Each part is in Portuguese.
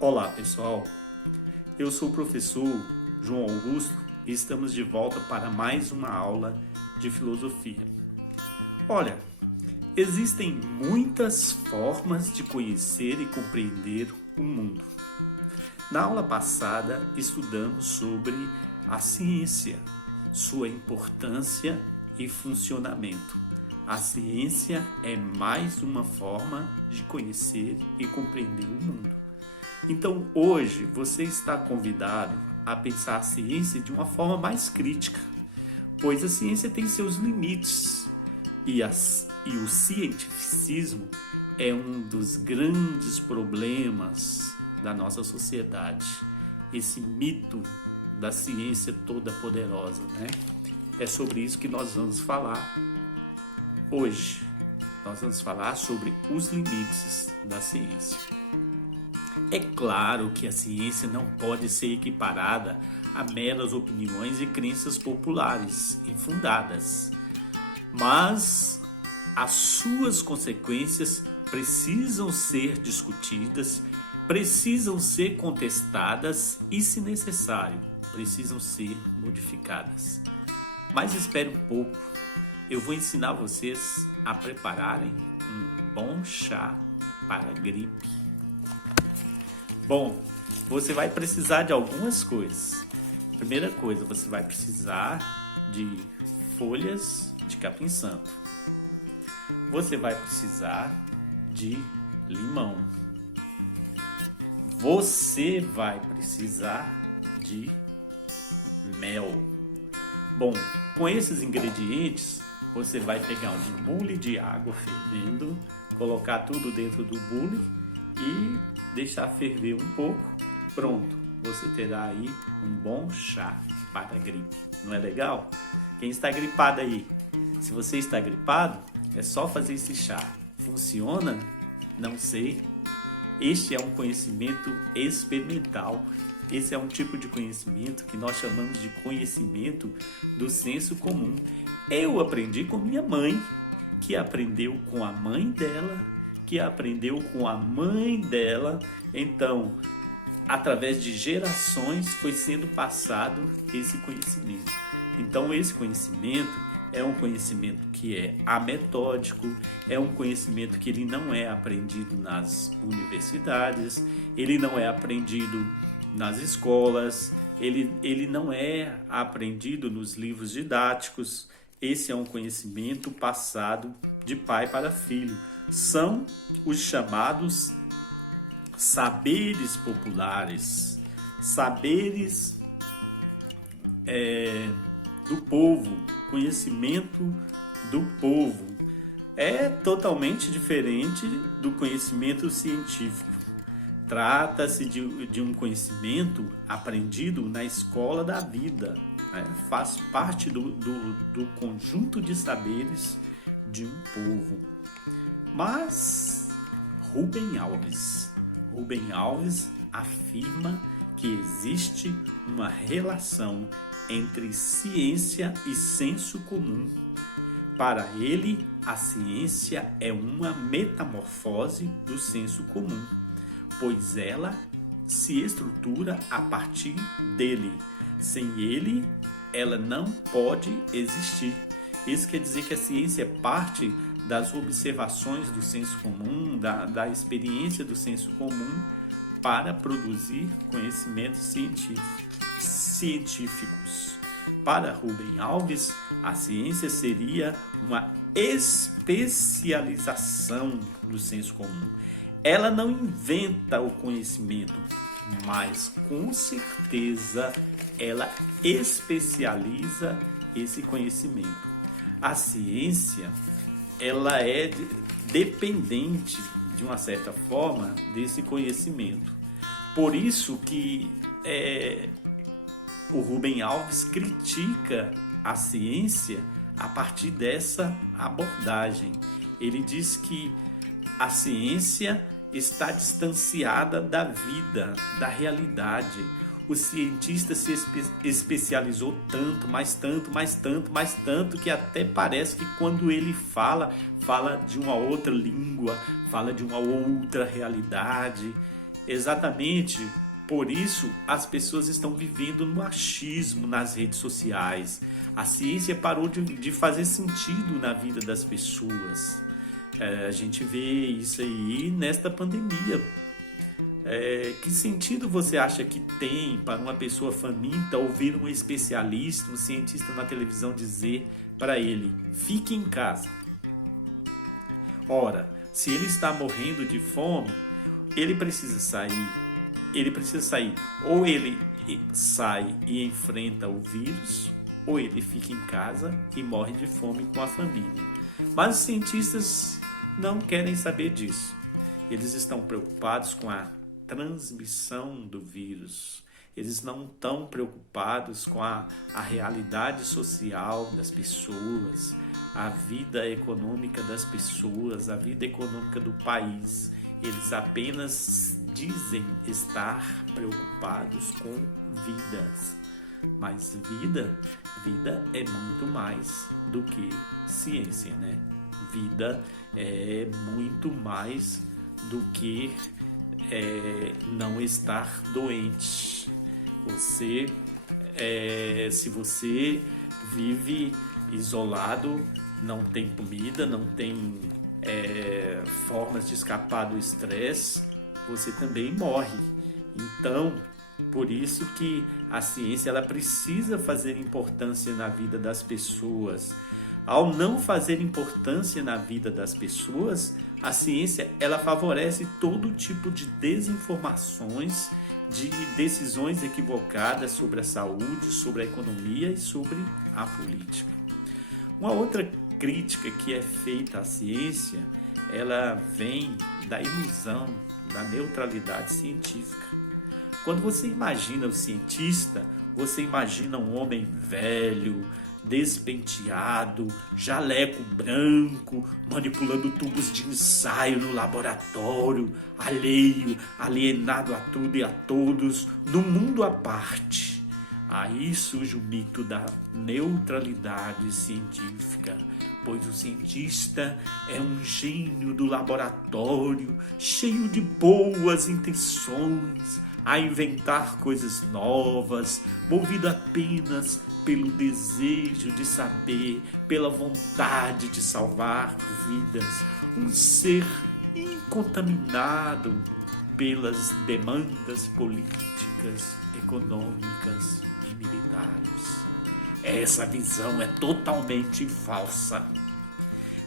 Olá pessoal, eu sou o professor João Augusto e estamos de volta para mais uma aula de filosofia. Olha, existem muitas formas de conhecer e compreender o mundo. Na aula passada estudamos sobre a ciência, sua importância e funcionamento. A ciência é mais uma forma de conhecer e compreender o mundo. Então, hoje, você está convidado a pensar a ciência de uma forma mais crítica, pois a ciência tem seus limites e o cientificismo é um dos grandes problemas da nossa sociedade. Esse mito da ciência toda poderosa, né? É sobre isso que nós vamos falar hoje. Nós vamos falar sobre os limites da ciência. É claro que a ciência não pode ser equiparada a meras opiniões e crenças populares infundadas, mas as suas consequências precisam ser discutidas, precisam ser contestadas e, se necessário, precisam ser modificadas. Mas espere um pouco, eu vou ensinar vocês a prepararem um bom chá para a gripe. Bom, você vai precisar de algumas coisas. Primeira coisa, você vai precisar de folhas de capim-santo. Você vai precisar de limão. Você vai precisar de mel. Bom, com esses ingredientes, você vai pegar um bule de água fervendo, colocar tudo dentro do bule e deixar ferver um pouco. Pronto, você terá aí um bom chá para a gripe. Não é legal? Quem está gripado aí? Se você está gripado, é só fazer esse chá. Funciona? Não sei. Este é um conhecimento experimental. Esse é um tipo de conhecimento que nós chamamos de conhecimento do senso comum. Eu aprendi com minha mãe, que aprendeu com a mãe dela, que aprendeu com a mãe dela. Então, através de gerações foi sendo passado esse conhecimento. Então, esse conhecimento é um conhecimento que é ametódico, é um conhecimento que ele não é aprendido nas universidades, ele não é aprendido nas escolas, ele não é aprendido nos livros didáticos. Esse é um conhecimento passado de pai para filho. São os chamados saberes populares, saberes do povo, conhecimento do povo. É totalmente diferente do conhecimento científico. Trata-se de um conhecimento aprendido na escola da vida, né? Faz parte do conjunto de saberes de um povo. Mas Rubem Alves afirma que existe uma relação entre ciência e senso comum. Para ele, a ciência é uma metamorfose do senso comum, pois ela se estrutura a partir dele. Sem ele, ela não pode existir. Isso quer dizer que a ciência é parte das observações do senso comum, da experiência do senso comum, para produzir conhecimentos científicos. Para Rubem Alves, a ciência seria uma especialização do senso comum. Ela não inventa o conhecimento, mas com certeza ela especializa esse conhecimento. A ciência, ela é dependente, de uma certa forma, desse conhecimento. Por isso que o Rubem Alves critica a ciência a partir dessa abordagem. Ele diz que a ciência está distanciada da vida, da realidade. O cientista se especializou tanto, mais tanto, que até parece que quando ele fala de uma outra língua, fala de uma outra realidade. Exatamente por isso as pessoas estão vivendo no achismo nas redes sociais. A ciência parou de fazer sentido na vida das pessoas. A gente vê isso aí nesta pandemia. Que sentido você acha que tem para uma pessoa faminta ouvir um especialista, um cientista na televisão dizer para ele, fique em casa? Ora, se ele está morrendo de fome, ele precisa sair. Ou ele sai e enfrenta o vírus, ou ele fica em casa e morre de fome com a família. Mas os cientistas não querem saber disso. Eles estão preocupados com a transmissão do vírus. Eles não estão preocupados com a realidade social das pessoas, a vida econômica das pessoas, a vida econômica do país. Eles apenas dizem estar preocupados com vidas. Mas vida é muito mais do que ciência, né? Vida é muito mais do que não estar doente. Se você vive isolado, não tem comida, não tem formas de escapar do estresse, você também morre. Então, por isso que a ciência ela precisa fazer importância na vida das pessoas. Ao não fazer importância na vida das pessoas, a ciência ela favorece todo tipo de desinformações, de decisões equivocadas sobre a saúde, sobre a economia e sobre a política. Uma outra crítica que é feita à ciência, ela vem da ilusão da neutralidade científica. Quando você imagina o cientista, você imagina um homem velho, despenteado, jaleco branco, manipulando tubos de ensaio no laboratório, alienado a tudo e a todos, num mundo à parte. Aí surge o mito da neutralidade científica, pois o cientista é um gênio do laboratório, cheio de boas intenções, a inventar coisas novas, movido apenas pelo desejo de saber, pela vontade de salvar vidas, um ser incontaminado pelas demandas políticas, econômicas e militares. Essa visão é totalmente falsa.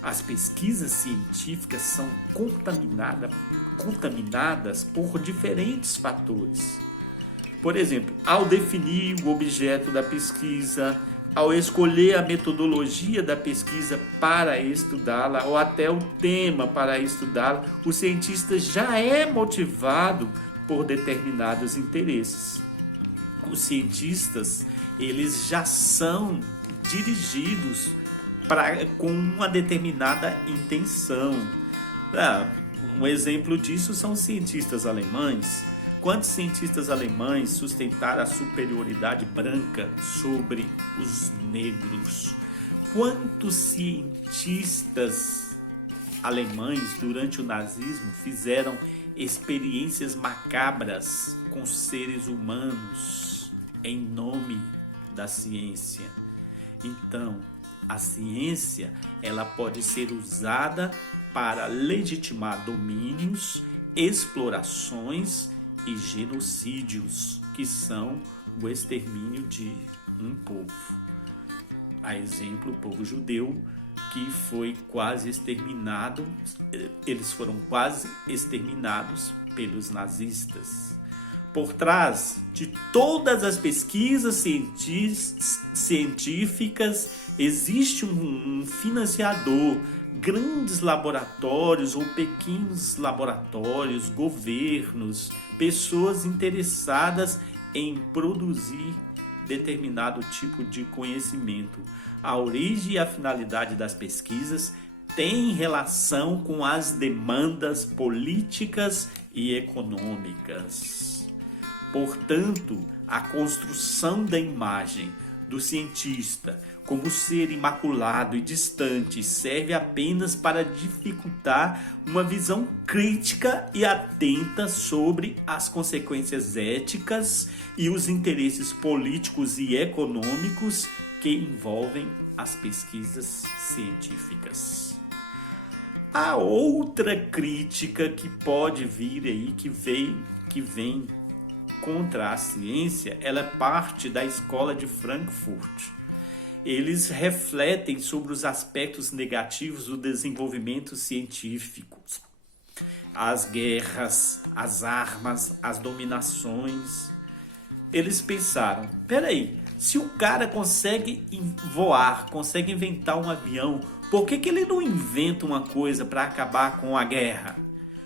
As pesquisas científicas são contaminadas por diferentes fatores. Por exemplo, ao definir o objeto da pesquisa, ao escolher a metodologia da pesquisa para estudá-la, ou até o tema para estudá-la, o cientista já é motivado por determinados interesses. Os cientistas, eles já são dirigidos com uma determinada intenção. Um exemplo disso são os cientistas alemães. Quantos cientistas alemães sustentaram a superioridade branca sobre os negros? Quantos cientistas alemães durante o nazismo fizeram experiências macabras com seres humanos em nome da ciência? Então, a ciência ela pode ser usada para legitimar domínios, explorações e genocídios, que são o extermínio de um povo. A exemplo, o povo judeu, que foi quase exterminado, eles foram quase exterminados pelos nazistas. Por trás de todas as pesquisas científicas existe um financiador, grandes laboratórios ou pequenos laboratórios, governos, pessoas interessadas em produzir determinado tipo de conhecimento. A origem e a finalidade das pesquisas têm relação com as demandas políticas e econômicas. Portanto, a construção da imagem do cientista como ser imaculado e distante, serve apenas para dificultar uma visão crítica e atenta sobre as consequências éticas e os interesses políticos e econômicos que envolvem as pesquisas científicas. A outra crítica que pode vir aí, que vem contra a ciência, ela é parte da escola de Frankfurt. Eles refletem sobre os aspectos negativos do desenvolvimento científico. As guerras, as armas, as dominações. Eles pensaram, peraí, se o cara consegue voar, consegue inventar um avião, por que ele não inventa uma coisa para acabar com a guerra?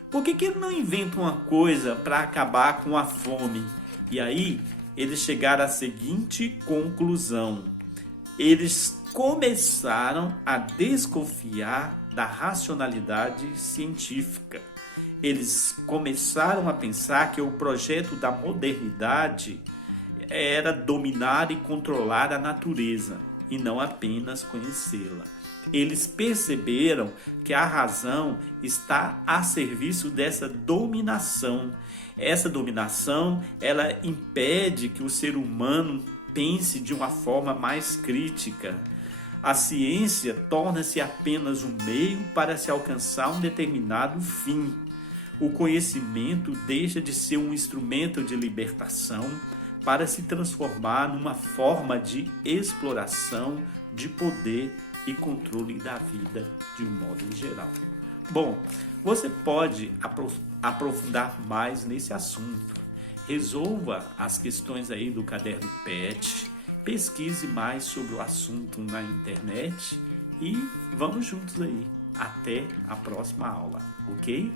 Por que ele não inventa uma coisa para acabar com a fome? E aí, eles chegaram à seguinte conclusão. Eles começaram a desconfiar da racionalidade científica. Eles começaram a pensar que o projeto da modernidade era dominar e controlar a natureza, e não apenas conhecê-la. Eles perceberam que a razão está a serviço dessa dominação. Essa dominação, ela impede que o ser humano pense de uma forma mais crítica. A ciência torna-se apenas um meio para se alcançar um determinado fim. O conhecimento deixa de ser um instrumento de libertação para se transformar numa forma de exploração, de poder e controle da vida de um modo geral. Bom, você pode aprofundar mais nesse assunto. Resolva as questões aí do caderno PET, pesquise mais sobre o assunto na internet e vamos juntos aí. Até a próxima aula, ok?